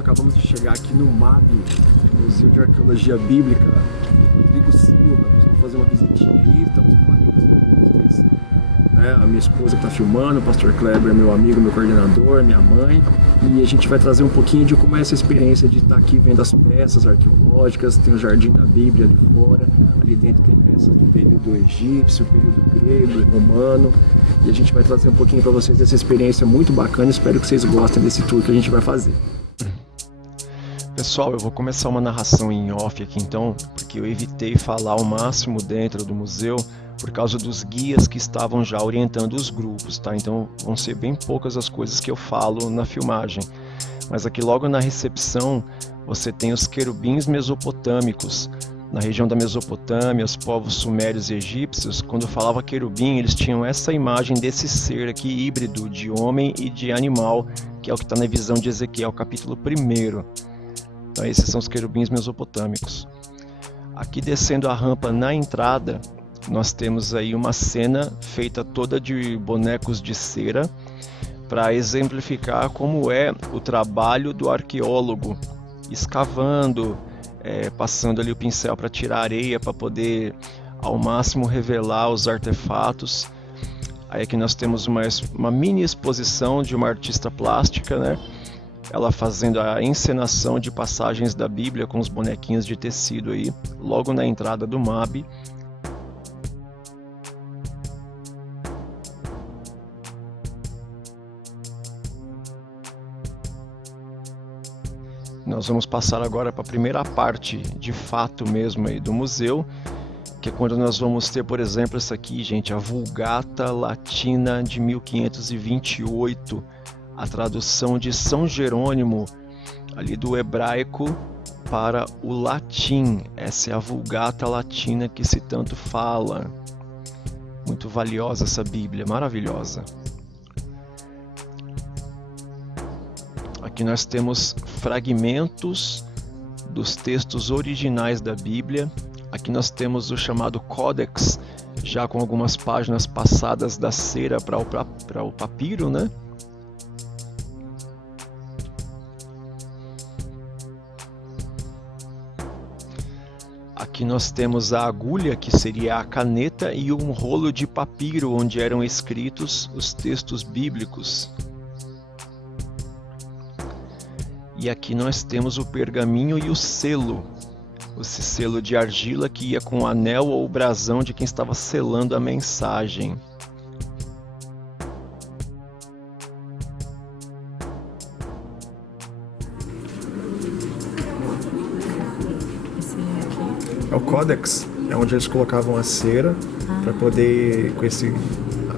acabamos de chegar aqui no MAB, Museu de Arqueologia Bíblica, Rodrigo Silva. Nós vamos fazer uma visitinha aí, estamos com amigos ilustres, né? A minha esposa que está filmando, o pastor Kleber, meu amigo, meu coordenador, minha mãe. E a gente vai trazer um pouquinho de como é essa experiência de estar aqui vendo as peças arqueológicas. Tem o Jardim da Bíblia ali fora, ali dentro tem peças do período egípcio, período grego, romano. E a gente vai trazer um pouquinho para vocês dessa experiência muito bacana. Espero que vocês gostem desse tour que a gente vai fazer. Pessoal, eu vou começar uma narração em off aqui então, porque eu evitei falar o máximo dentro do museu por causa dos guias que estavam já orientando os grupos, tá? Então vão ser bem poucas as coisas que eu falo na filmagem. Mas aqui logo na recepção você tem os querubins mesopotâmicos. Na região da Mesopotâmia, os povos sumérios e egípcios, quando falava querubim, eles tinham essa imagem desse ser aqui híbrido de homem e de animal, que é o que está na visão de Ezequiel, capítulo 1. Então esses são os querubins mesopotâmicos. Aqui descendo a rampa na entrada, nós temos aí uma cena feita toda de bonecos de cera para exemplificar como é o trabalho do arqueólogo, escavando, passando ali o pincel para tirar areia, para poder ao máximo revelar os artefatos. Aí aqui nós temos uma mini exposição de uma artista plástica, né? Ela fazendo a encenação de passagens da Bíblia com os bonequinhos de tecido aí, logo na entrada do MAB. Nós vamos passar agora para a primeira parte, de fato mesmo, aí do museu, que é quando nós vamos ter, por exemplo, essa aqui, gente, a Vulgata Latina de 1528, a tradução de São Jerônimo, ali do hebraico para o latim. Essa é a Vulgata Latina que se tanto fala. Muito valiosa essa Bíblia, maravilhosa. Aqui nós temos fragmentos dos textos originais da Bíblia. Aqui nós temos o chamado Códex, já com algumas páginas passadas da cera para o papiro, né? Aqui nós temos a agulha, que seria a caneta, e um rolo de papiro onde eram escritos os textos bíblicos. E aqui nós temos o pergaminho e o selo. Esse selo de argila que ia com o anel ou o brasão de quem estava selando a mensagem. É o Códex, é onde eles colocavam a cera para poder, com esse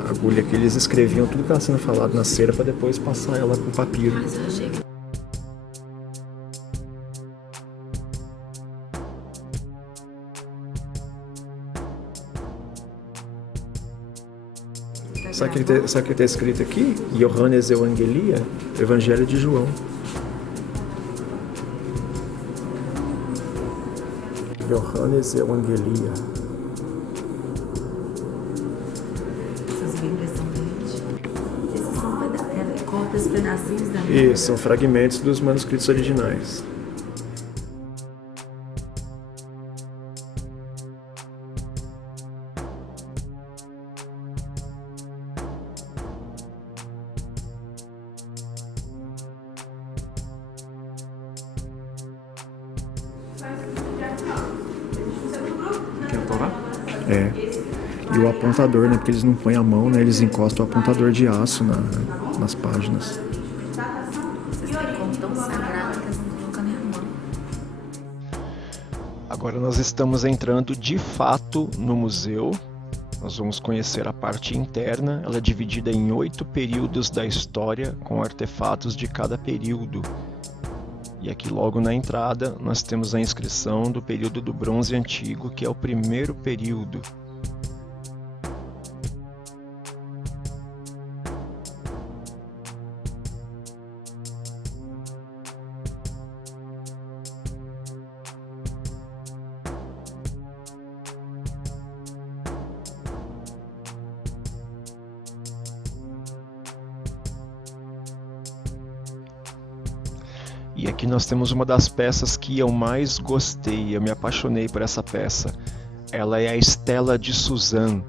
agulha que eles escreviam tudo que estava sendo falado na cera para depois passar ela com papiro. Sabe o que está escrito aqui? Johannes Evangelia, Evangelho de João. Johannes Evangelia. Essas bíblias são grandes. Esses são cortas, pedacinhos da Bíblia. Isso, são fragmentos dos manuscritos originais. E o apontador, né? Porque eles não põem a mão, né? Eles encostam o apontador de aço nas páginas. Vocês têm como tão sagrado que eles não colocam nem a mão. Agora nós estamos entrando de fato no museu. Nós vamos conhecer a parte interna. Ela é dividida em 8 períodos da história, com artefatos de cada período. E aqui logo na entrada nós temos a inscrição do período do Bronze Antigo, que é o primeiro período. E aqui nós temos uma das peças que eu mais gostei, eu me apaixonei por essa peça. Ela é a Estela de Suzã.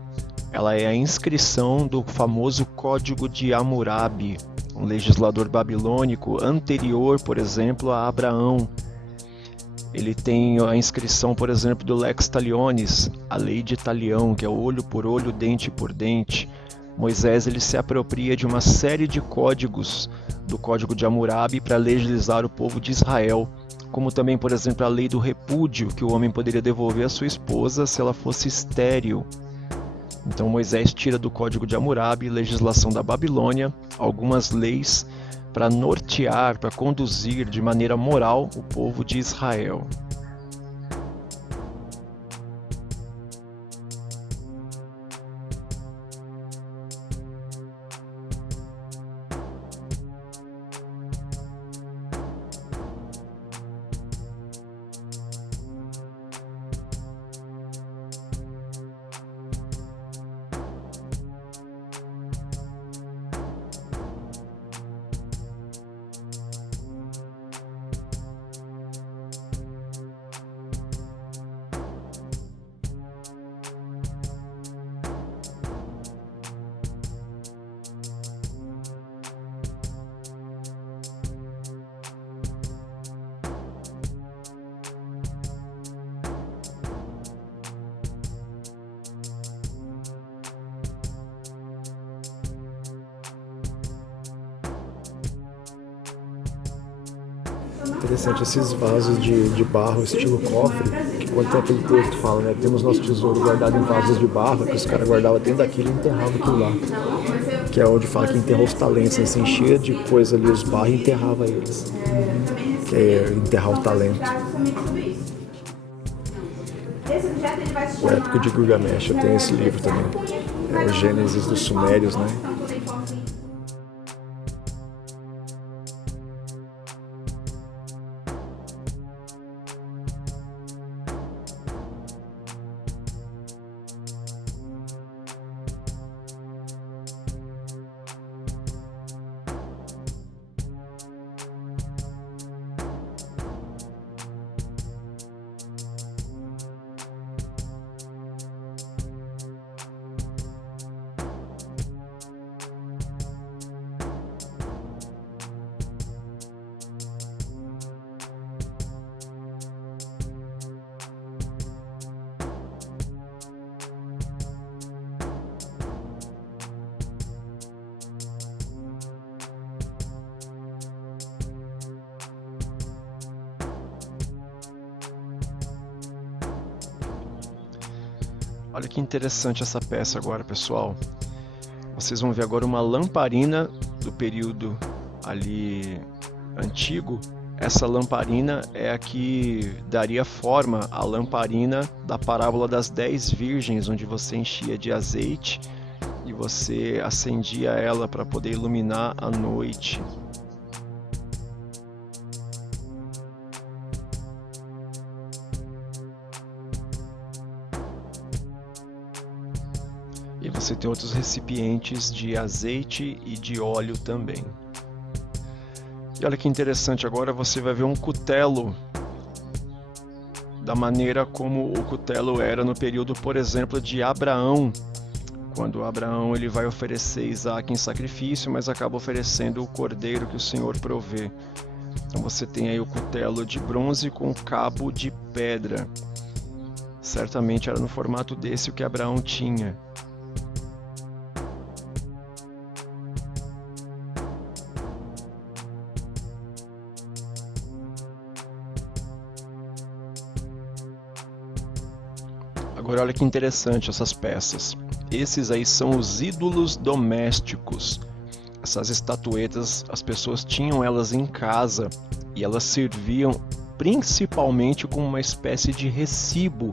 Ela é a inscrição do famoso Código de Hammurabi, um legislador babilônico anterior, por exemplo, a Abraão. Ele tem a inscrição, por exemplo, do Lex Talionis, a lei de Talião, que é olho por olho, dente por dente. Moisés ele se apropria de uma série de códigos do Código de Hammurabi para legislar o povo de Israel, como também, por exemplo, a lei do repúdio, que o homem poderia devolver a sua esposa se ela fosse estéril. Então Moisés tira do Código de Hammurabi, legislação da Babilônia, algumas leis para nortear, para conduzir de maneira moral o povo de Israel. Interessante esses vasos de barro estilo cofre, que quando tem aquele texto fala, né, temos nosso tesouro guardado em vasos de barro, que os caras guardavam dentro daquilo e enterravam aquilo lá, que é onde fala que enterrou os talentos, né, se enchia de coisa ali os barros e enterrava eles, que é enterrar o talento. O Épico de Gilgamesh, eu tenho esse livro também, é o Gênesis dos Sumérios, né. Olha que interessante essa peça agora, pessoal. Vocês vão ver agora uma lamparina do período ali antigo. Essa lamparina é a que daria forma à lamparina da parábola das 10 virgens, onde você enchia de azeite e você acendia ela para poder iluminar a noite. E você tem outros recipientes de azeite e de óleo também. E olha que interessante, agora você vai ver um cutelo da maneira como o cutelo era no período, por exemplo, de Abraão. Quando Abraão ele vai oferecer Isaac em sacrifício, mas acaba oferecendo o cordeiro que o Senhor provê. Então você tem aí o cutelo de bronze com o cabo de pedra. Certamente era no formato desse o que Abraão tinha. Agora olha que interessante essas peças. Esses aí são os ídolos domésticos. Essas estatuetas, as pessoas tinham elas em casa e elas serviam principalmente como uma espécie de recibo.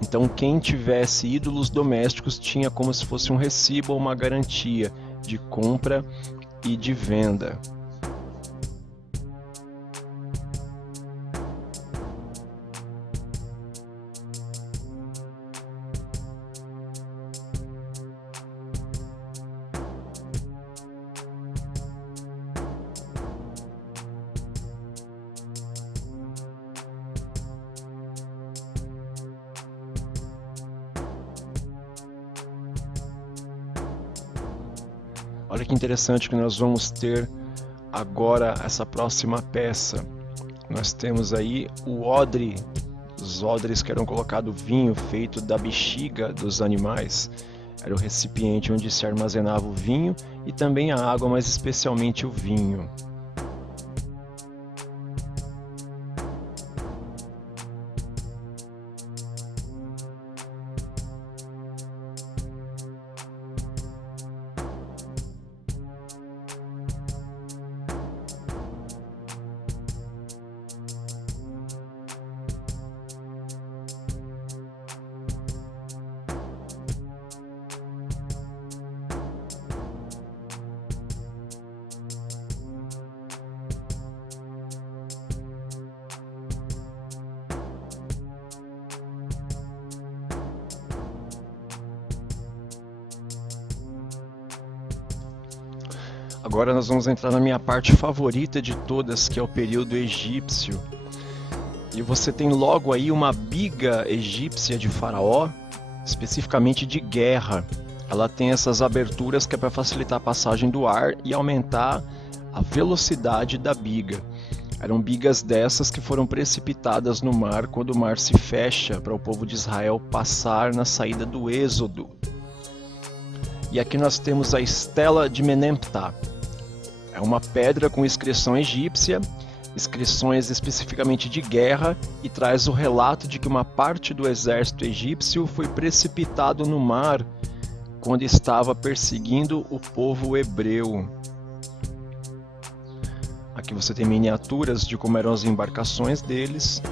Então quem tivesse ídolos domésticos tinha como se fosse um recibo ou uma garantia de compra e de venda. Olha que interessante que nós vamos ter agora essa próxima peça. Nós temos aí o odre, os odres que eram colocado vinho feito da bexiga dos animais. Era o recipiente onde se armazenava o vinho e também a água, mas especialmente o vinho. Agora nós vamos entrar na minha parte favorita de todas, que é o período egípcio. E você tem logo aí uma biga egípcia de Faraó, especificamente de guerra. Ela tem essas aberturas que é para facilitar a passagem do ar e aumentar a velocidade da biga. Eram bigas dessas que foram precipitadas no mar quando o mar se fecha para o povo de Israel passar na saída do Êxodo. E aqui nós temos a Estela de Menemptah. É uma pedra com inscrição egípcia, inscrições especificamente de guerra, e traz o relato de que uma parte do exército egípcio foi precipitado no mar quando estava perseguindo o povo hebreu. Aqui você tem miniaturas de como eram as embarcações deles.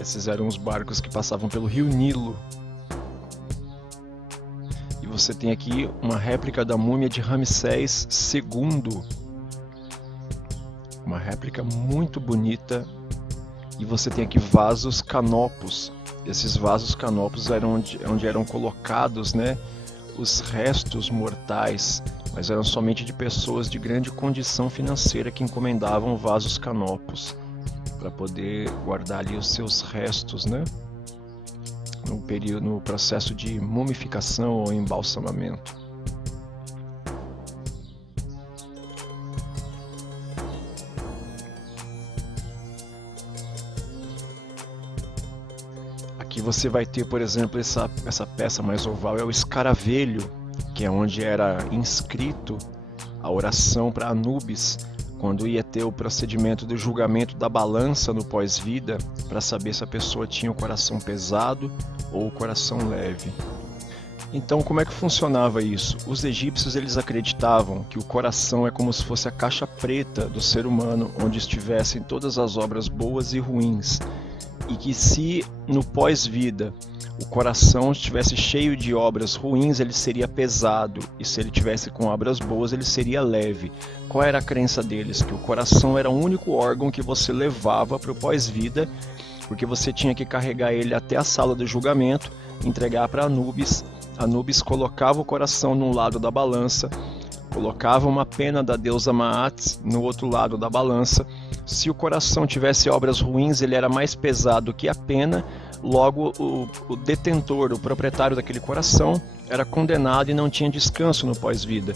Esses eram os barcos que passavam pelo rio Nilo. E você tem aqui uma réplica da múmia de Ramsés II. Uma réplica muito bonita. E você tem aqui vasos canopos. Esses vasos canopos eram onde eram colocados, né, os restos mortais, mas eram somente de pessoas de grande condição financeira que encomendavam vasos canopos para poder guardar ali os seus restos, né, no processo de mumificação ou embalsamamento. Aqui você vai ter, por exemplo, essa peça mais oval, é o escaravelho, que é onde era inscrito a oração para Anubis, quando ia ter o procedimento do julgamento da balança no pós-vida, para saber se a pessoa tinha o coração pesado ou o coração leve. Então, como é que funcionava isso? Os egípcios eles acreditavam que o coração é como se fosse a caixa preta do ser humano, onde estivessem todas as obras boas e ruins. E que se no pós-vida o coração estivesse cheio de obras ruins, ele seria pesado, e se ele tivesse com obras boas, ele seria leve. Qual era a crença deles? Que o coração era o único órgão que você levava para o pós-vida, porque você tinha que carregar ele até a sala do julgamento, entregar para Anubis. Anubis colocava o coração num lado da balança, colocava uma pena da deusa Maat no outro lado da balança. Se o coração tivesse obras ruins, ele era mais pesado que a pena, logo o detentor, o proprietário daquele coração, era condenado e não tinha descanso no pós-vida.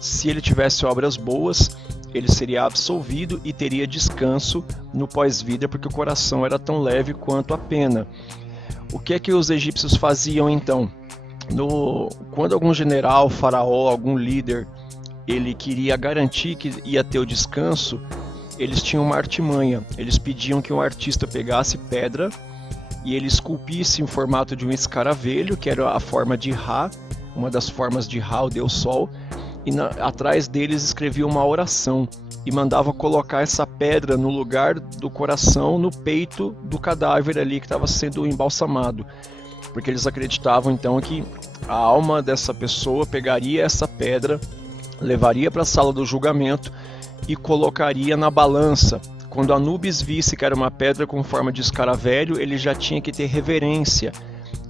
Se ele tivesse obras boas, ele seria absolvido e teria descanso no pós-vida, porque o coração era tão leve quanto a pena. O que é que os egípcios faziam então? Quando algum general, faraó, algum líder, ele queria garantir que ia ter o descanso, eles tinham uma artimanha. Eles pediam que um artista pegasse pedra e ele esculpisse em formato de um escaravelho, que era a forma de Ra, uma das formas de Ra, o Deus Sol, e atrás deles escrevia uma oração e mandava colocar essa pedra no lugar do coração, no peito do cadáver ali que estava sendo embalsamado, porque eles acreditavam então que a alma dessa pessoa pegaria essa pedra, levaria para a sala do julgamento e colocaria na balança. Quando Anubis visse que era uma pedra com forma de escaravelho, ele já tinha que ter reverência.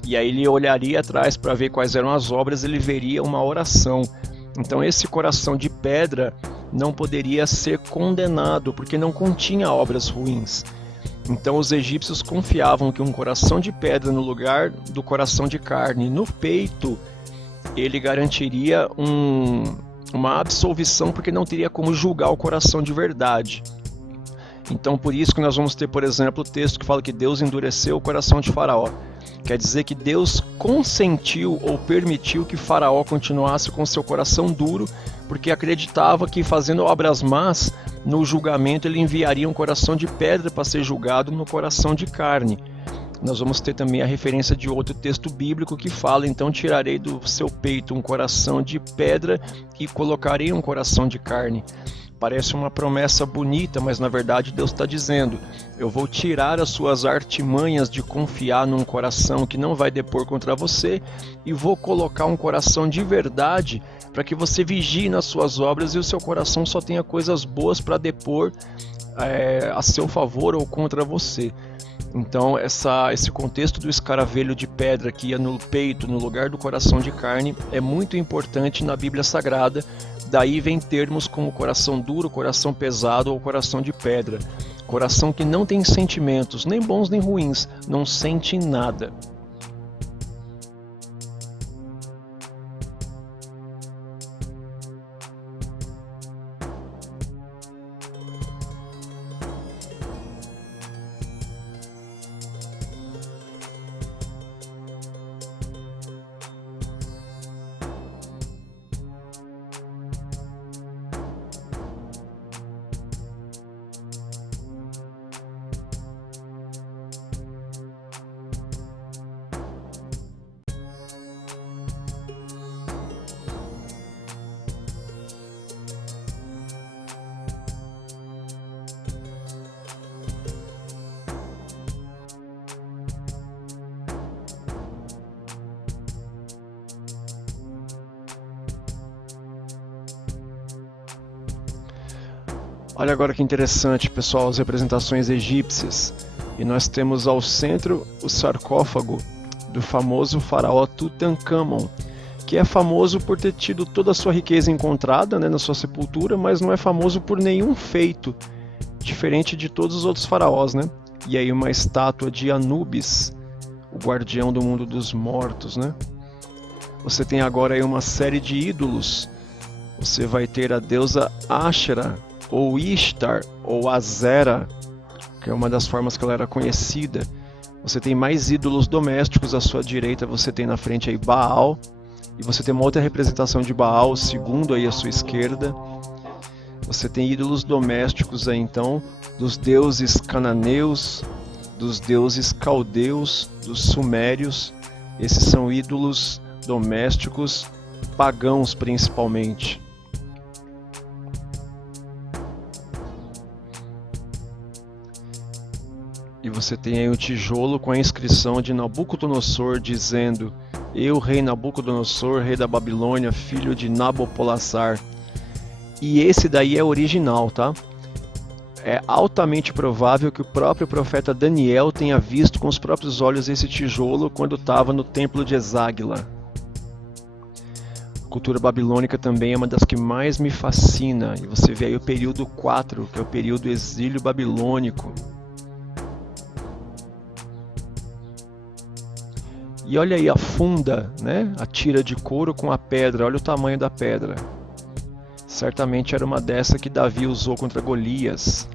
E aí ele olharia atrás para ver quais eram as obras, ele veria uma oração. Então esse coração de pedra não poderia ser condenado, porque não continha obras ruins. Então os egípcios confiavam que um coração de pedra no lugar do coração de carne no peito, ele garantiria uma absolvição, porque não teria como julgar o coração de verdade. Então por isso que nós vamos ter, por exemplo, o texto que fala que Deus endureceu o coração de Faraó. Quer dizer que Deus consentiu ou permitiu que Faraó continuasse com seu coração duro, porque acreditava que fazendo obras más, no julgamento ele enviaria um coração de pedra para ser julgado no coração de carne. Nós vamos ter também a referência de outro texto bíblico que fala: então tirarei do seu peito um coração de pedra e colocarei um coração de carne. Parece uma promessa bonita, mas na verdade Deus está dizendo: eu vou tirar as suas artimanhas de confiar num coração que não vai depor contra você e vou colocar um coração de verdade para que você vigie nas suas obras e o seu coração só tenha coisas boas para depor a seu favor ou contra você. Então esse contexto do escaravelho de pedra que ia no peito, no lugar do coração de carne, é muito importante na Bíblia Sagrada. Daí vem termos como coração duro, coração pesado ou coração de pedra. Coração que não tem sentimentos, nem bons nem ruins, não sente nada. Olha agora que interessante, pessoal, as representações egípcias. E nós temos ao centro o sarcófago do famoso faraó Tutankhamon, que é famoso por ter tido toda a sua riqueza encontrada, né, na sua sepultura, mas não é famoso por nenhum feito, diferente de todos os outros faraós, né? E aí uma estátua de Anubis, o guardião do mundo dos mortos, né? Você tem agora aí uma série de ídolos. Você vai ter a deusa Ashera, ou Ishtar, ou Azera, que é uma das formas que ela era conhecida. Você tem mais ídolos domésticos à sua direita, você tem na frente aí Baal, e você tem uma outra representação de Baal, segundo aí à sua esquerda. Você tem ídolos domésticos aí então, dos deuses cananeus, dos deuses caldeus, dos sumérios. Esses são ídolos domésticos, pagãos principalmente. E você tem aí um tijolo com a inscrição de Nabucodonosor dizendo: eu, rei Nabucodonosor, rei da Babilônia, filho de Nabopolassar. E esse daí é original, tá? É altamente provável que o próprio profeta Daniel tenha visto com os próprios olhos esse tijolo quando estava no templo de Eságuila. A cultura babilônica também é uma das que mais me fascina. E você vê aí o período 4, que é o período do exílio babilônico. E olha aí a funda, né? A tira de couro com a pedra, olha o tamanho da pedra. Certamente era uma dessa que Davi usou contra Golias.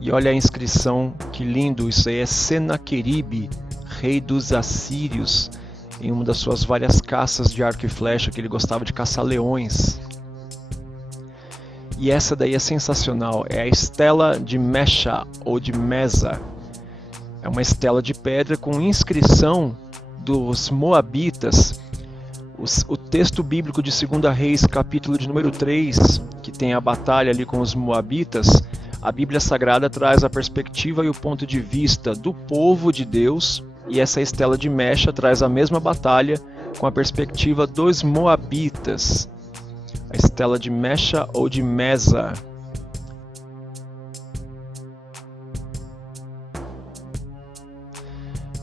E olha a inscrição, que lindo, isso aí é Senaqueribe, rei dos assírios, em uma das suas várias caças de arco e flecha, que ele gostava de caçar leões. E essa daí é sensacional, é a estela de Mesha ou de Mesa. É uma estela de pedra com inscrição dos Moabitas. O texto bíblico de 2 Reis, capítulo de número 3, que tem a batalha ali com os Moabitas, a Bíblia Sagrada traz a perspectiva e o ponto de vista do povo de Deus, e essa estela de Mesha traz a mesma batalha com a perspectiva dos Moabitas. A estela de Mesha ou de Mesa.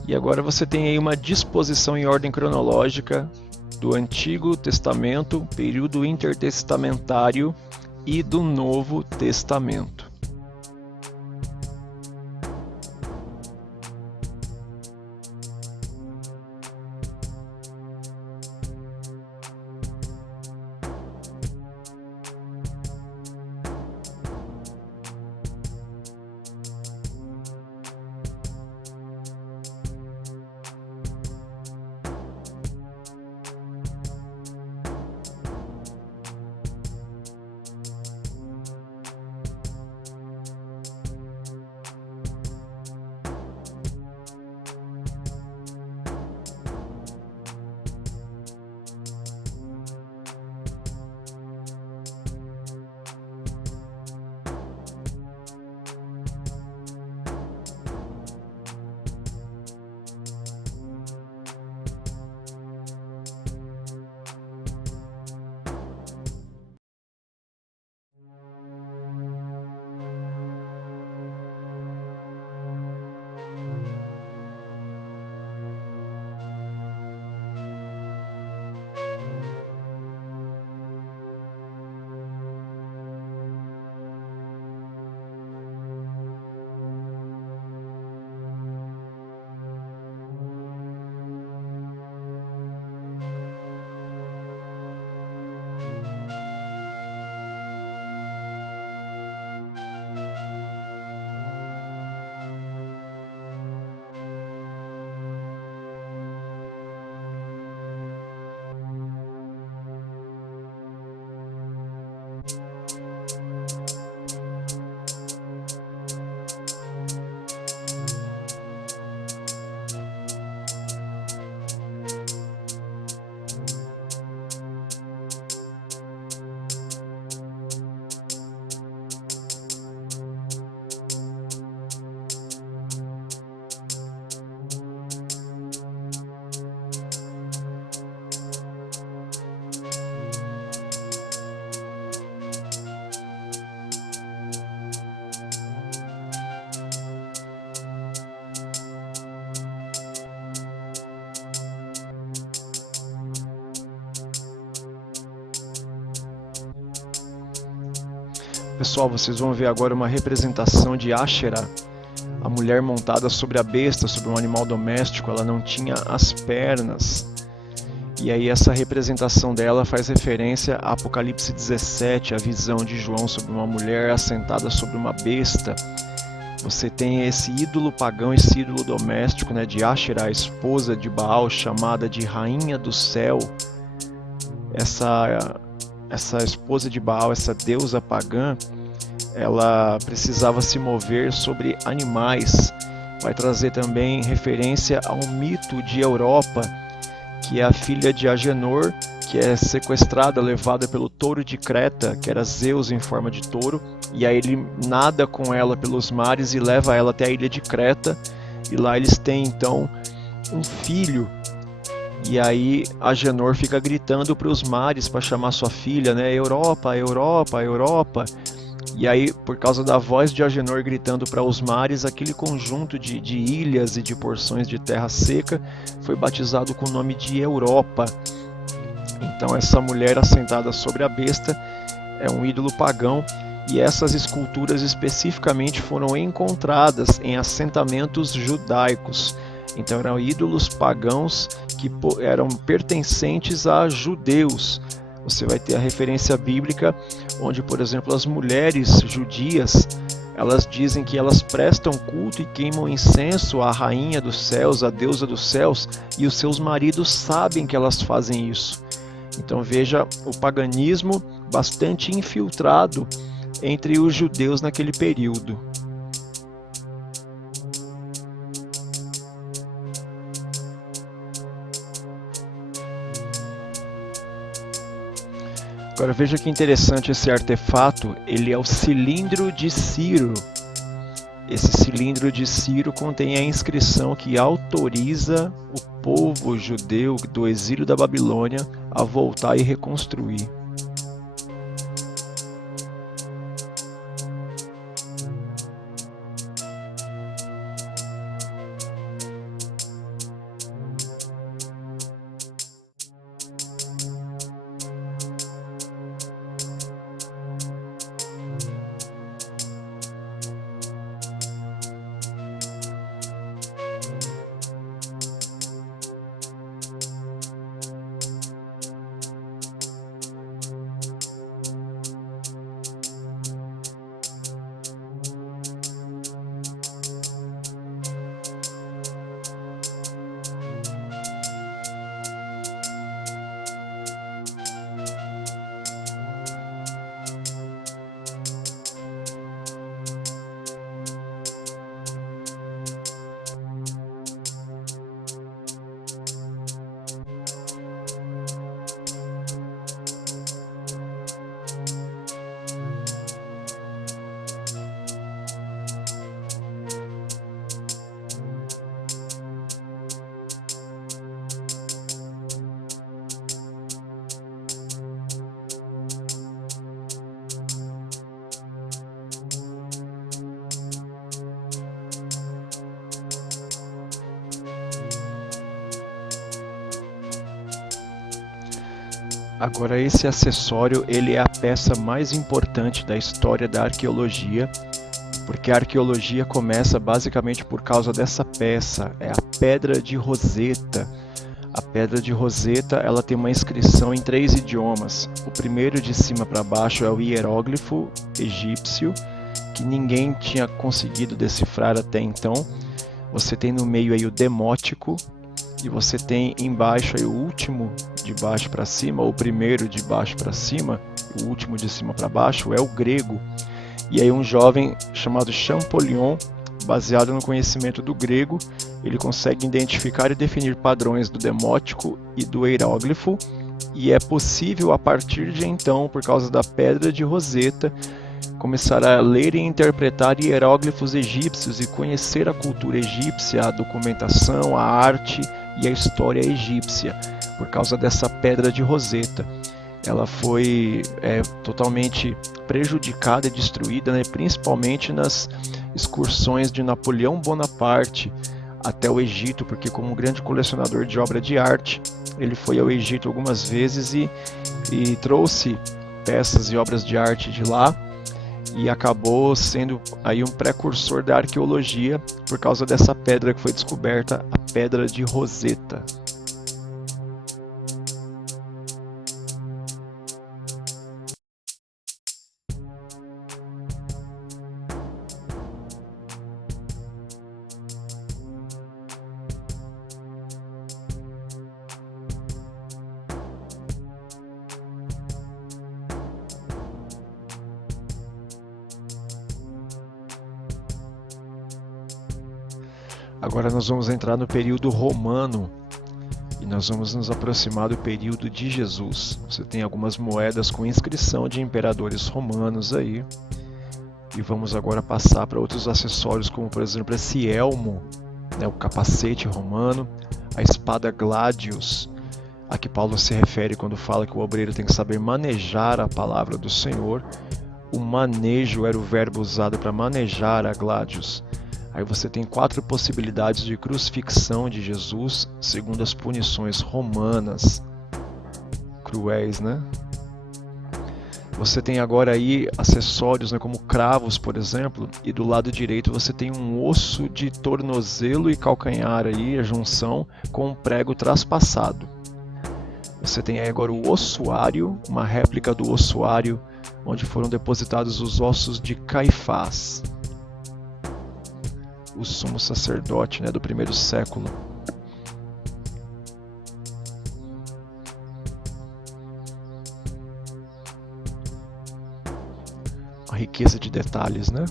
E agora você tem aí uma disposição em ordem cronológica do Antigo Testamento, período intertestamentário, e do Novo Testamento. Pessoal, vocês vão ver agora uma representação de Asherah, a mulher montada sobre a besta, sobre um animal doméstico. Ela não tinha as pernas. E aí essa representação dela faz referência a Apocalipse 17, a visão de João sobre uma mulher assentada sobre uma besta. Você tem esse ídolo pagão, esse ídolo doméstico, né, de Asherah, a esposa de Baal, chamada de Rainha do Céu. Essa esposa de Baal, essa deusa pagã, ela precisava se mover sobre animais. Vai trazer também referência a um mito de Europa, que é a filha de Agenor, que é sequestrada, levada pelo touro de Creta, que era Zeus em forma de touro, e aí ele nada com ela pelos mares e leva ela até a ilha de Creta, e lá eles têm então um filho. E aí Agenor fica gritando para os mares para chamar sua filha, né? Europa, Europa, Europa. E aí, por causa da voz de Agenor gritando para os mares, aquele conjunto de ilhas e de porções de terra seca foi batizado com o nome de Europa. Então essa mulher assentada sobre a besta é um ídolo pagão, e essas esculturas especificamente foram encontradas em assentamentos judaicos. Então eram ídolos pagãos que eram pertencentes a judeus. Você vai ter a referência bíblica onde, por exemplo, as mulheres judias, elas dizem que elas prestam culto e queimam incenso à rainha dos céus, à deusa dos céus, e os seus maridos sabem que elas fazem isso. Então veja o paganismo bastante infiltrado entre os judeus naquele período. Agora veja que interessante esse artefato, ele é o cilindro de Ciro. Esse cilindro de Ciro contém a inscrição que autoriza o povo judeu do exílio da Babilônia a voltar e reconstruir. Agora esse acessório, ele é a peça mais importante da história da arqueologia, porque a arqueologia começa basicamente por causa dessa peça, é a Pedra de Roseta. A Pedra de Roseta, ela tem uma inscrição em 3 idiomas. O primeiro de cima para baixo é o hieróglifo egípcio, que ninguém tinha conseguido decifrar até então. Você tem no meio aí o demótico, e você tem embaixo aí o último de baixo para cima, ou o primeiro de baixo para cima, o último de cima para baixo é o grego. E aí um jovem chamado Champollion, baseado no conhecimento do grego, ele consegue identificar e definir padrões do demótico e do hieróglifo, e é possível a partir de então, por causa da Pedra de Roseta, começar a ler e interpretar hieróglifos egípcios e conhecer a cultura egípcia, a documentação, a arte e a história egípcia, por causa dessa Pedra de Roseta. Ela foi totalmente prejudicada e destruída, né, principalmente nas excursões de Napoleão Bonaparte até o Egito, porque como um grande colecionador de obra de arte, ele foi ao Egito algumas vezes e trouxe peças e obras de arte de lá, e acabou sendo aí um precursor da arqueologia por causa dessa pedra que foi descoberta, a Pedra de Roseta. Agora nós vamos entrar no período romano e nós vamos nos aproximar do período de Jesus. Você tem algumas moedas com inscrição de imperadores romanos aí. E vamos agora passar para outros acessórios, como por exemplo esse elmo, né, o capacete romano, a espada gladius, a que Paulo se refere quando fala que o obreiro tem que saber manejar a palavra do Senhor. O manejo era o verbo usado para manejar a gladius. Aí você tem 4 possibilidades de crucifixão de Jesus, segundo as punições romanas. Cruéis, né? Você tem agora aí acessórios, né, como cravos, por exemplo, e do lado direito você tem um osso de tornozelo e calcanhar aí, a junção, com um prego traspassado. Você tem aí agora o ossuário, uma réplica do ossuário, onde foram depositados os ossos de Caifás, o sumo sacerdote, né, do primeiro século. Uma riqueza de detalhes, né?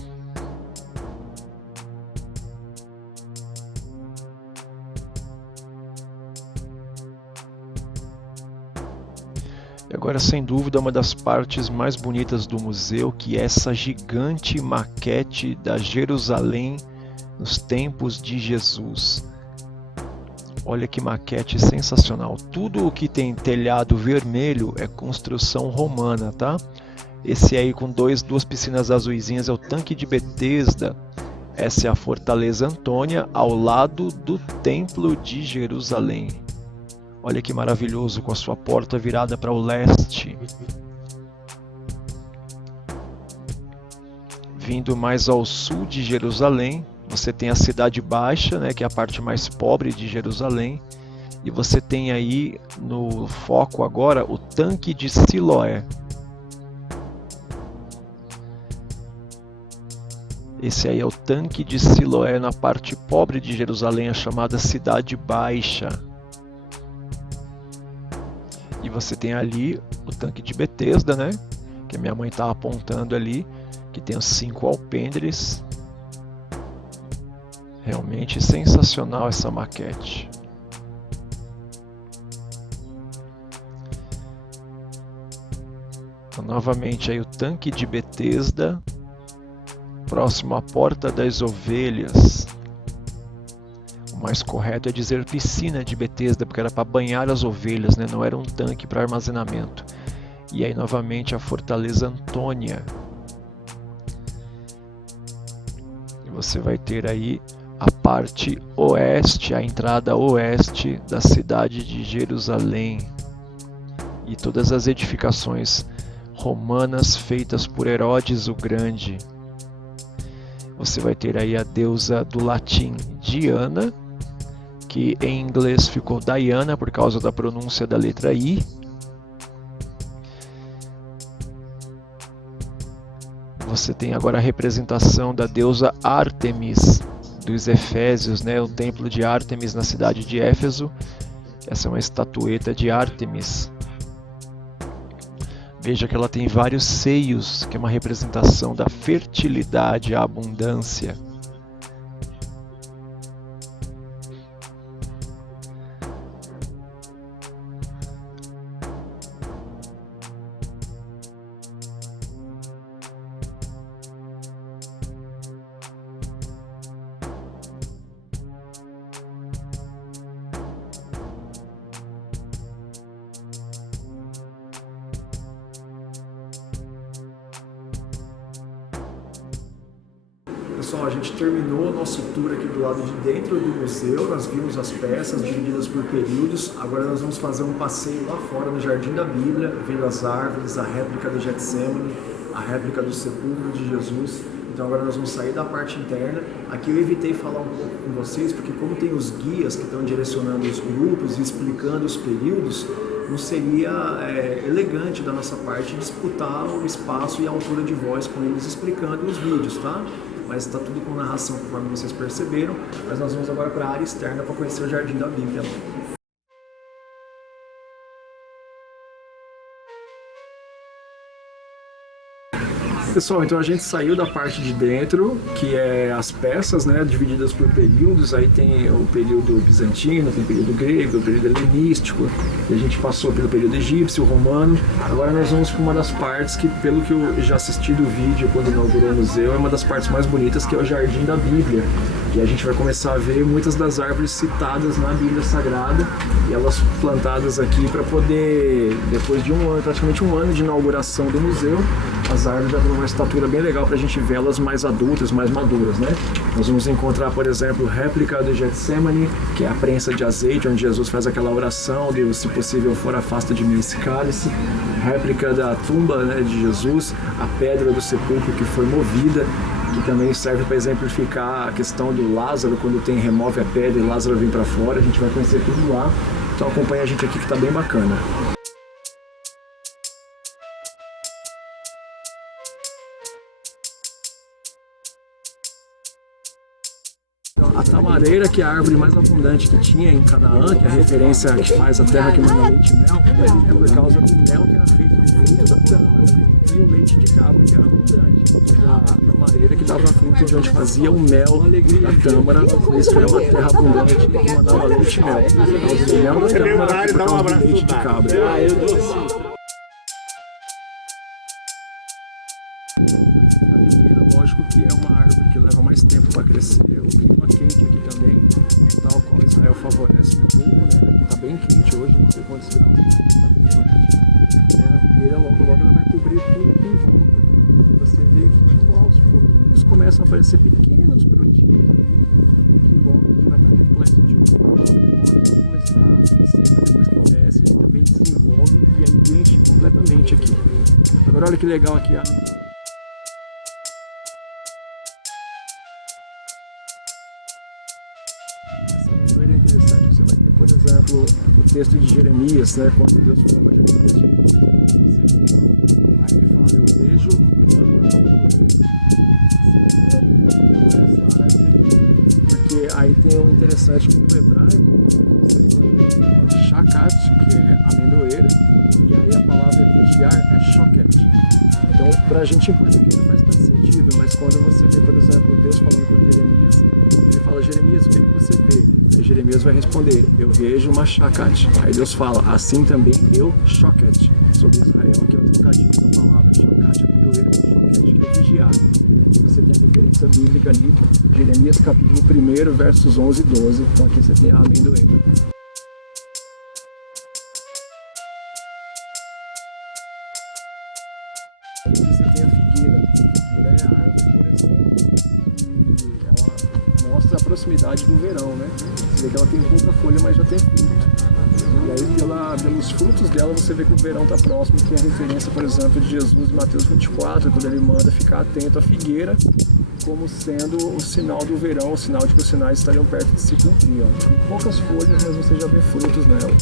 E agora, sem dúvida, uma das partes mais bonitas do museu, que é essa gigante maquete da Jerusalém nos tempos de Jesus. Olha que maquete sensacional. Tudo o que tem telhado vermelho é construção romana, tá? Esse aí com duas piscinas azuisinhas é o tanque de Betesda. Essa é a Fortaleza Antônia, ao lado do Templo de Jerusalém. Olha que maravilhoso, com a sua porta virada para o leste. Vindo mais ao sul de Jerusalém, você tem a Cidade Baixa, né, que é a parte mais pobre de Jerusalém. E você tem aí no foco agora o tanque de Siloé. Esse aí é o tanque de Siloé na parte pobre de Jerusalém, a chamada Cidade Baixa. E você tem ali o tanque de Betesda, né? Que a minha mãe está apontando ali, que tem os 5 alpendres. Realmente sensacional essa maquete. Então, novamente aí o tanque de Betesda, próximo à Porta das Ovelhas. O mais correto é dizer piscina de Betesda, porque era para banhar as ovelhas, né? Não era um tanque para armazenamento. E aí novamente a Fortaleza Antônia. E você vai ter aí a parte oeste, a entrada oeste da cidade de Jerusalém. e todas as edificações romanas feitas por Herodes o Grande. Você vai ter aí a deusa do latim Diana, que em inglês ficou Diana por causa da pronúncia da letra I. Você tem agora a representação da deusa Ártemis dos Efésios, né? O templo de Ártemis na cidade de Éfeso. Essa é uma estatueta de Ártemis. Veja que ela tem vários seios, que é uma representação da fertilidade, a abundância. Pessoal, a gente terminou o nosso tour aqui do lado de dentro do museu, nós vimos as peças divididas por períodos, agora nós vamos fazer um passeio lá fora no Jardim da Bíblia, vendo as árvores, a réplica do Getsemane, a réplica do sepulcro de Jesus. Então agora nós vamos sair da parte interna. Aqui eu evitei falar um pouco com vocês, porque como tem os guias que estão direcionando os grupos e explicando os períodos, não seria elegante da nossa parte disputar o espaço e a altura de voz com eles explicando os vídeos, tá? Mas está tudo com narração, conforme vocês perceberam. Mas nós vamos agora para a área externa para conhecer o Jardim da Bíblia. Pessoal, então a gente saiu da parte de dentro, que é as peças, né, divididas por períodos. Aí tem o período bizantino, tem o período grego, o período helenístico, e a gente passou pelo período egípcio, romano. Agora nós vamos para uma das partes que, pelo que eu já assisti do vídeo quando inaugurou o museu, é uma das partes mais bonitas, que é o Jardim da Bíblia. E a gente vai começar a ver muitas das árvores citadas na Bíblia Sagrada, e elas plantadas aqui para poder, depois de um ano, praticamente um ano de inauguração do museu, as árvores já têm uma estatura bem legal para a gente vê-las mais adultas, mais maduras, né? Nós vamos encontrar, por exemplo, réplica do Getsemane, que é a prensa de azeite, onde Jesus faz aquela oração de, se possível for, afasta de mim esse cálice. Réplica da tumba, né, de Jesus, a pedra do sepulcro que foi movida, que também serve para exemplificar a questão do Lázaro, quando remove a pedra e Lázaro vem para fora. A gente vai conhecer tudo lá, então acompanha a gente aqui que está bem bacana. A tamareira, que é a árvore mais abundante que tinha em Canaã, que é a referência que faz a terra que manda leite e mel, é por causa do mel que era feito do fruto da tâmara e o leite de cabra, que era abundante. A tamareira que dava fruto de onde fazia o mel da tâmara, isso era uma terra abundante que mandava leite e mel. Por causa do mel da tâmara e por causa do leite de cabra. Lógico que é uma árvore que leva mais tempo para crescer, o clima quente aqui também, tal qual Israel favorece um pouco, né? Aqui está bem quente hoje, não sei quantos graus. A videira logo ela vai cobrir tudo aqui em volta. Você vê que aos pouquinhos começam a aparecer pequenos brotinhos ali, que logo vai estar repleto de uva. Vai começar a crescer, mas depois que cresce ele também desenvolve e aí enche completamente aqui. Agora olha que legal aqui é interessante que você vai ter, por exemplo, o texto de Jeremias, né? Quando Deus fala para Jeremias, aí ele fala, eu vejo porque aí tem um interessante que no hebraico você tem shakat, que é amendoeira, e aí a palavra vigiar é shoket. Então, pra gente em português não faz tanto sentido, mas quando você vê, por exemplo, Deus falando com Jeremias, ele fala, Jeremias, o que você vê? Aí Jeremias vai responder, eu vejo uma shakat. Aí Deus fala, assim também eu shoket, sobre Israel, que é o trocadilho da palavra shakat, amendoeira, shoket, que é vigiar. Você tem a referência bíblica ali, Jeremias capítulo 1, versos 11 e 12, então aqui você tem a amendoeira. Aqui você tem a figueira. A figueira é a árvore, por exemplo, que ela mostra a proximidade do verão, né? Você vê que ela tem pouca folha, mas já tem fruto. E aí, pelos frutos dela, você vê que o verão está próximo, que é a referência, por exemplo, de Jesus em Mateus 24, quando ele manda ficar atento à figueira, como sendo o sinal do verão, o sinal de que os sinais estariam perto de se cumprir. Ó. Tem poucas folhas, mas você já vê frutos nela.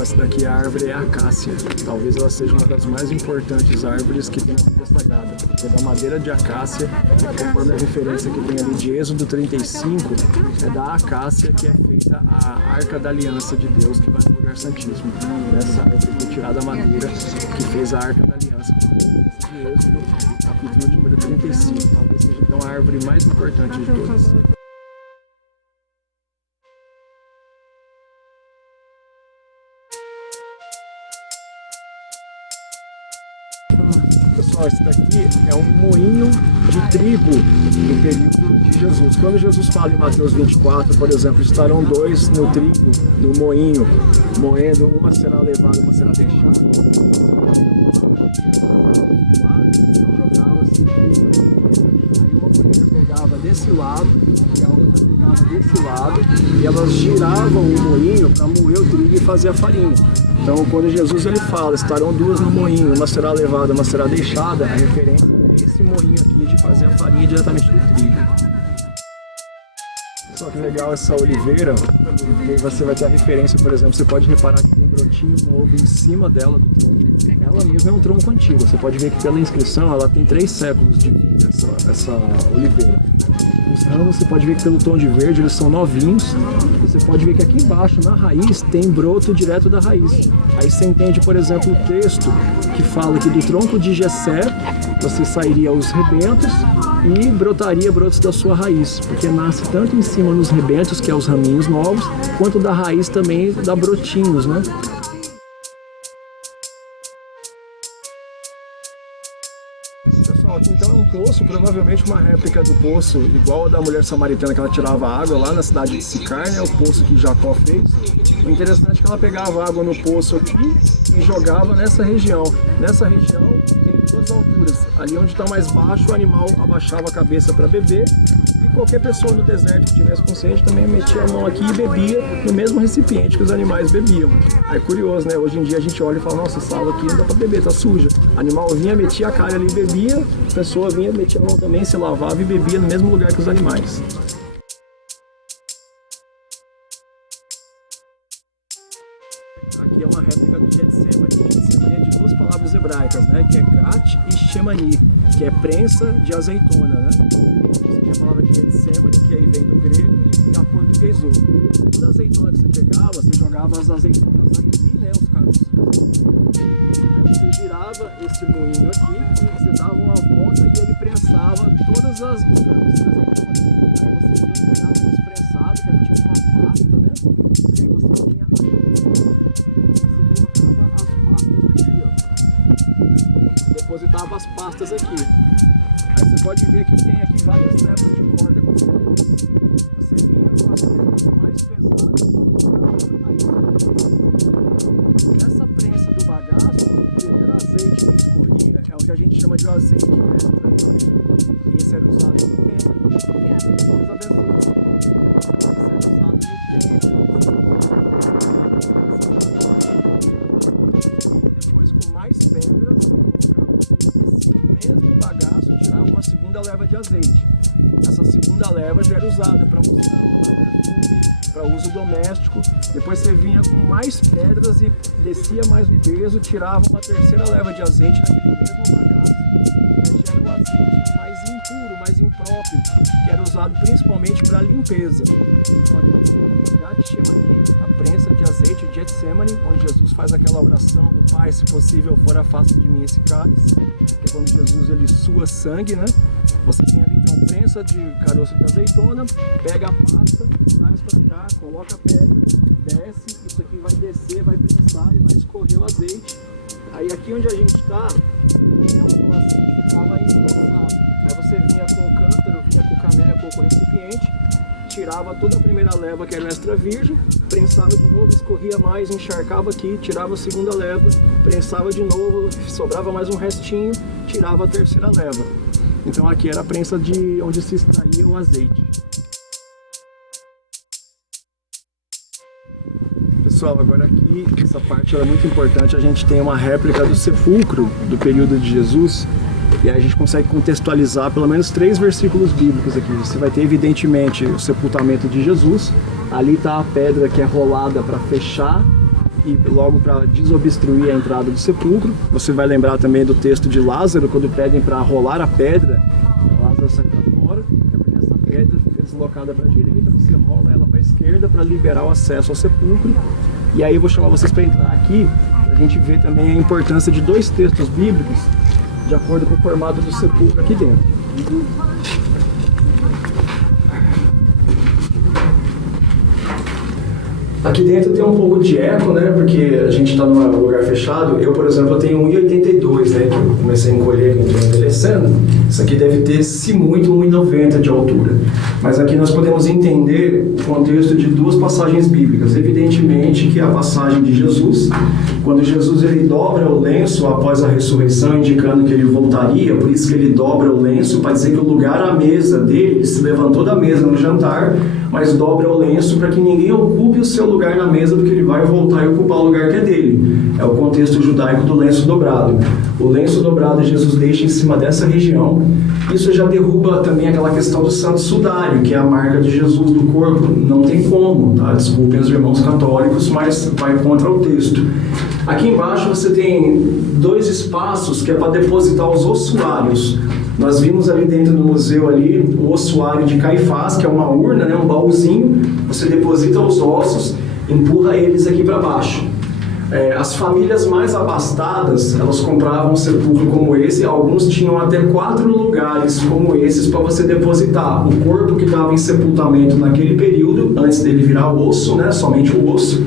Essa daqui a árvore é a acácia. Talvez ela seja uma das mais importantes árvores que tem na Bíblia Sagrada. Porque da madeira de acácia, conforme a referência que tem ali de Êxodo 35, é da acácia que é feita a Arca da Aliança de Deus, que vai no lugar santíssimo. Essa árvore foi tirada a madeira que fez a Arca da Aliança. De Êxodo, capítulo número 35. Talvez seja então a árvore mais importante de todas. Pessoal, esse daqui é um moinho de trigo no período de Jesus. Quando Jesus fala em Mateus 24, por exemplo, estarão dois no trigo, no moinho, moendo, uma será levada, uma será deixada. Jogava-se trigo. Aí uma mulher pegava desse lado e a outra pegava desse lado e elas giravam o moinho para moer o trigo e fazer a farinha. Então, quando Jesus ele fala, estarão duas no moinho, uma será levada, uma será deixada, a referência é esse moinho aqui de fazer a farinha diretamente do trigo. Só que legal essa oliveira, você vai ter a referência, por exemplo, você pode reparar que tem brotinho novo em cima dela do tronco. Ela mesma é um tronco antigo, você pode ver que pela inscrição ela tem 3 séculos de vida, essa oliveira. Os ramos, você pode ver que pelo tom de verde eles são novinhos. Você pode ver que aqui embaixo, na raiz, tem broto direto da raiz. Aí você entende, por exemplo, o texto que fala que do tronco de Jessé você sairia os rebentos e brotaria brotos da sua raiz, porque nasce tanto em cima nos rebentos, que é os raminhos novos, quanto da raiz também dá brotinhos, né? Pessoal, aqui então é um poço, provavelmente uma réplica do poço igual a da mulher samaritana que ela tirava água lá na cidade de Sicar, né? O poço que Jacó fez. O interessante é que ela pegava água no poço aqui e jogava nessa região. Nessa região tem 2 alturas. Ali onde está mais baixo, o animal abaixava a cabeça para beber. E qualquer pessoa no deserto que tivesse consciente também metia a mão aqui e bebia no mesmo recipiente que os animais bebiam. Aí é curioso, né? Hoje em dia a gente olha e fala, nossa, essa água aqui não dá para beber, tá suja. O animal vinha, metia a cara ali e bebia, a pessoa vinha, metia a mão também, se lavava e bebia no mesmo lugar que os animais. Aqui é uma réplica do Getsemane. Getsemane é de 2 palavras hebraicas, né? Que é Gat e Shemani, que é prensa de azeitona, né? Você tem a palavra de Getsemane, que aí vem do grego e aportuguesou. Toda azeitona que você pegava, você jogava as azeitonas aqui, né? Os caroços de azeitona. Aí você girava esse moinho aqui, você dava uma volta e ele prensava todas as caroços de azeitona. Aí você vinha, pegava eles prensados, que era tipo uma pasta, né? E aí você vinha depositava as pastas aqui. Aí você pode ver que tem aqui várias levas de corda com ferro. Você vinha com as levas mais pesadas. Aí essa prensa do bagaço, o primeiro azeite que escorria é o que a gente chama de azeite extra virgem. Esse era usado no templo. Esse era usado no templo. Depois, com mais pedras, mesmo bagaço tirava uma segunda leva de azeite. Essa segunda leva já era usada para para uso doméstico. Depois você vinha com mais pedras e descia mais o peso, tirava uma terceira leva de azeite naquele mesmo bagaço. Aí já era o azeite mais impuro, mais impróprio, que era usado principalmente para limpeza. Então aqui o Gat Shemani, a prensa de azeite de Getsemane, onde Jesus faz aquela oração do Pai, se possível, for afasta de mim esse cálice, que é quando Jesus ele sua sangue, né? Você tem ali então prensa de caroço de azeitona, pega a pasta, traz para cá, coloca a pedra, desce, isso aqui vai descer, vai prensar e vai escorrer o azeite. Aí aqui onde a gente está, é onde o azeite ficava empoçado. Aí você vinha com o cântaro, vinha com o caneco ou com o recipiente, tirava toda a primeira leva, que era o extra virgem, prensava de novo, escorria mais, encharcava aqui, tirava a segunda leva, prensava de novo, sobrava mais um restinho, tirava a terceira leva. Então aqui era a prensa de onde se extraía o azeite. Pessoal, agora aqui, essa parte é muito importante, a gente tem uma réplica do sepulcro do período de Jesus, e aí a gente consegue contextualizar pelo menos 3 versículos bíblicos aqui. Você vai ter, evidentemente, o sepultamento de Jesus, ali está a pedra que é rolada para fechar e logo para desobstruir a entrada do sepulcro. Você vai lembrar também do texto de Lázaro, quando pedem para rolar a pedra, Lázaro sai para fora, é porque essa pedra fica deslocada para a direita, você rola ela para a esquerda para liberar o acesso ao sepulcro. E aí eu vou chamar vocês para entrar aqui, para a gente ver também a importância de 2 textos bíblicos de acordo com o formato do sepulcro aqui dentro. Aqui dentro tem um pouco de eco, né? Porque a gente está num lugar fechado. Eu, por exemplo, eu tenho 1,82, né? Que eu comecei a encolher quando estou envelhecendo. Isso aqui deve ter, se muito, 1,90 de altura. Mas aqui nós podemos entender o contexto de 2 passagens bíblicas. Evidentemente que a passagem de Jesus, quando Jesus ele dobra o lenço após a ressurreição, indicando que ele voltaria, por isso que ele dobra o lenço, para dizer que o lugar à mesa dele, ele se levantou da mesa no jantar, mas dobra o lenço para que ninguém ocupe o seu lugar na mesa, porque ele vai voltar e ocupar o lugar que é dele. É o contexto judaico do lenço dobrado. O lenço dobrado Jesus deixa em cima dessa região. Isso já derruba também aquela questão do santo sudário, que é a marca de Jesus do corpo. Não tem como, tá? Desculpem os irmãos católicos, mas vai contra o texto. Aqui embaixo você tem 2 espaços que é para depositar os ossuários. Nós vimos ali dentro do museu ali o ossuário de Caifás, que é uma urna, né, um baúzinho. Você deposita os ossos, empurra eles aqui para baixo. As famílias mais abastadas, elas compravam um sepulcro como esse. Alguns tinham até 4 lugares como esses para você depositar o corpo que estava em sepultamento naquele período, antes dele virar osso, né, somente o osso,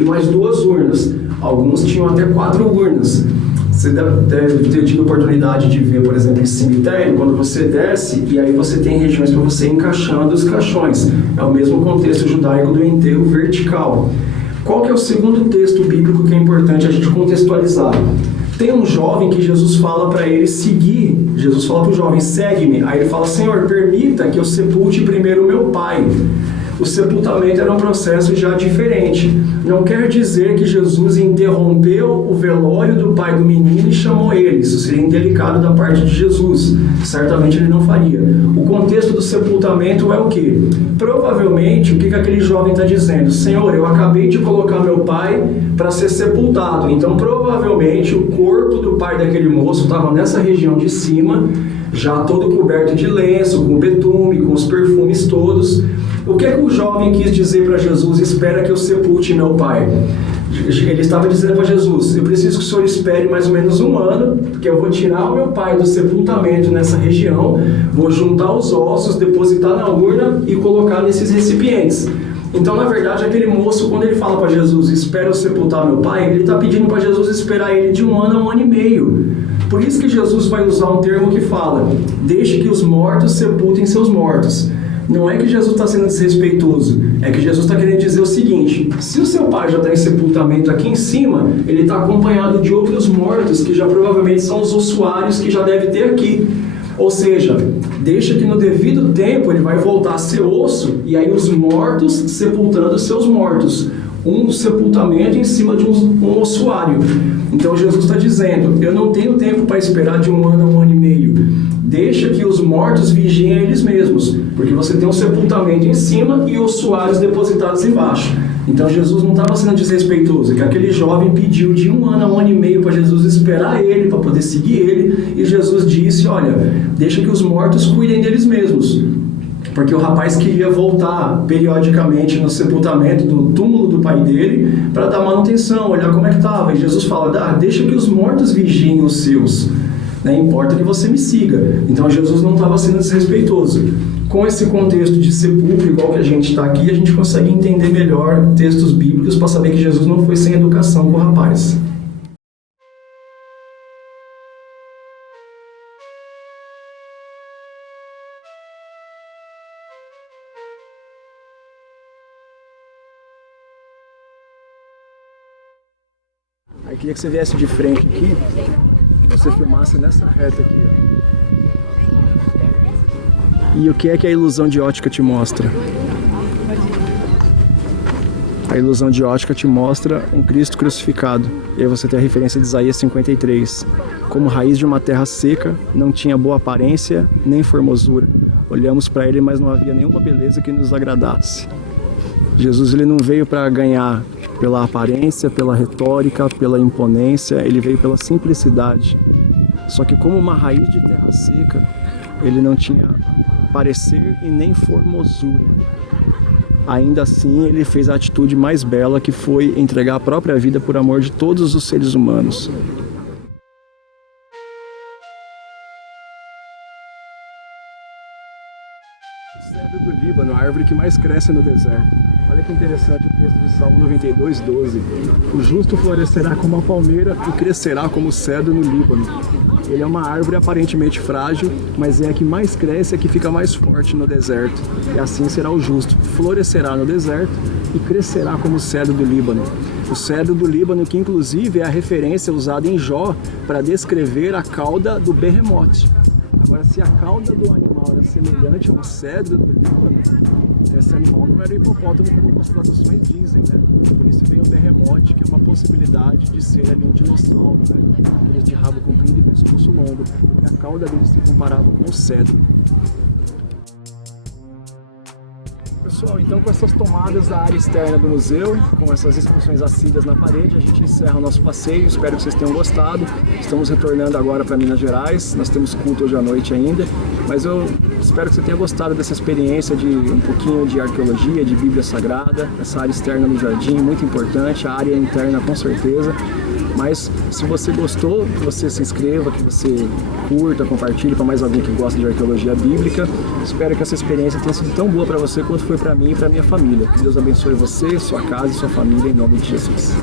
e mais 2 urnas. Alguns tinham até 4 urnas. Você deve ter tido oportunidade de ver, por exemplo, em cemitério, quando você desce e aí você tem regiões para você ir encaixando os caixões. É o mesmo contexto judaico do enterro vertical. Qual que é o segundo texto bíblico que é importante a gente contextualizar? Tem um jovem que Jesus fala para ele seguir. Jesus fala para o jovem, segue-me. Aí ele fala, Senhor, permita que eu sepulte primeiro o meu pai. O sepultamento era um processo já diferente. Não quer dizer que Jesus interrompeu o velório do pai do menino e chamou ele. Isso seria indelicado da parte de Jesus. Certamente ele não faria. O contexto do sepultamento é o quê? Provavelmente, o que aquele jovem está dizendo? Senhor, eu acabei de colocar meu pai para ser sepultado. Então, provavelmente, o corpo do pai daquele moço estava nessa região de cima, já todo coberto de lenço, com betume, com os perfumes todos. O que o jovem quis dizer para Jesus? Espera que eu sepulte meu pai. Ele estava dizendo para Jesus, eu preciso que o Senhor espere mais ou menos 1 ano, porque eu vou tirar o meu pai do sepultamento nessa região, vou juntar os ossos, depositar na urna e colocar nesses recipientes. Então, na verdade, aquele moço, quando ele fala para Jesus, espera eu sepultar meu pai, ele está pedindo para Jesus esperar ele de 1 ano a 1 ano e meio. Por isso que Jesus vai usar um termo que fala, deixe que os mortos sepultem seus mortos. Não é que Jesus está sendo desrespeitoso, é que Jesus está querendo dizer o seguinte, se o seu pai já está em sepultamento aqui em cima, ele está acompanhado de outros mortos, que já provavelmente são os ossuários que já deve ter aqui. Ou seja, deixa que no devido tempo ele vai voltar a ser osso, e aí os mortos sepultando seus mortos. Um sepultamento em cima de um ossuário. Então Jesus está dizendo, eu não tenho tempo para esperar de 1 ano a 1 ano e meio. Deixa que os mortos vigiem eles mesmos, porque você tem um sepultamento em cima e ossuários depositados embaixo. Então Jesus não estava sendo desrespeitoso, que aquele jovem pediu de 1 ano a 1 ano e meio para Jesus esperar ele, para poder seguir ele, e Jesus disse, olha, deixa que os mortos cuidem deles mesmos. Porque o rapaz queria voltar periodicamente no sepultamento do túmulo do pai dele para dar manutenção, olhar como é que estava. E Jesus fala, deixa que os mortos vigiem os seus. Importa que você me siga. Então Jesus não estava sendo desrespeitoso. Com esse contexto de sepulcro, igual que a gente está aqui, a gente consegue entender melhor textos bíblicos para saber que Jesus não foi sem educação com o rapaz. queria que você viesse de frente aqui, você filmasse nessa reta aqui, ó. E o que é que a ilusão de ótica te mostra? A ilusão de ótica te mostra um Cristo crucificado. E aí você tem a referência de Isaías 53. Como raiz de uma terra seca, não tinha boa aparência nem formosura. Olhamos para ele, mas não havia nenhuma beleza que nos agradasse. Jesus, ele não veio para ganhar pela aparência, pela retórica, pela imponência. Ele veio pela simplicidade. Só que como uma raiz de terra seca, ele não tinha parecer e nem formosura. Ainda assim, ele fez a atitude mais bela, que foi entregar a própria vida por amor de todos os seres humanos. O cedro do Líbano, a árvore que mais cresce no deserto. Olha que interessante o texto de Salmo 92, 12. O justo florescerá como a palmeira e crescerá como o cedro no Líbano. Ele é uma árvore aparentemente frágil, mas é a que mais cresce, a que fica mais forte no deserto. E assim será o justo. Florescerá no deserto e crescerá como o cedro do Líbano. O cedro do Líbano, que inclusive é a referência usada em Jó para descrever a cauda do berremote. Agora, se a cauda do animal era semelhante ao cedro do Líbano, esse animal não era hipopótamo, como algumas traduções dizem, né? Por isso vem o berremote, que é uma possibilidade de ser ali um dinossauro, né? Aqueles de rabo comprido e pescoço longo, porque a cauda dele se comparava com o cedro. Pessoal, então com essas tomadas da área externa do museu, com essas inscrições assíduas na parede, a gente encerra o nosso passeio. Espero que vocês tenham gostado. Estamos retornando agora para Minas Gerais, nós temos culto hoje à noite ainda, mas eu espero que você tenha gostado dessa experiência de um pouquinho de arqueologia, de Bíblia Sagrada, essa área externa do jardim, muito importante, a área interna com certeza. Mas se você gostou, que você se inscreva, que você curta, compartilhe para mais alguém que gosta de arqueologia bíblica. Espero que essa experiência tenha sido tão boa para você quanto foi para mim e para minha família. Que Deus abençoe você, sua casa e sua família, em nome de Jesus.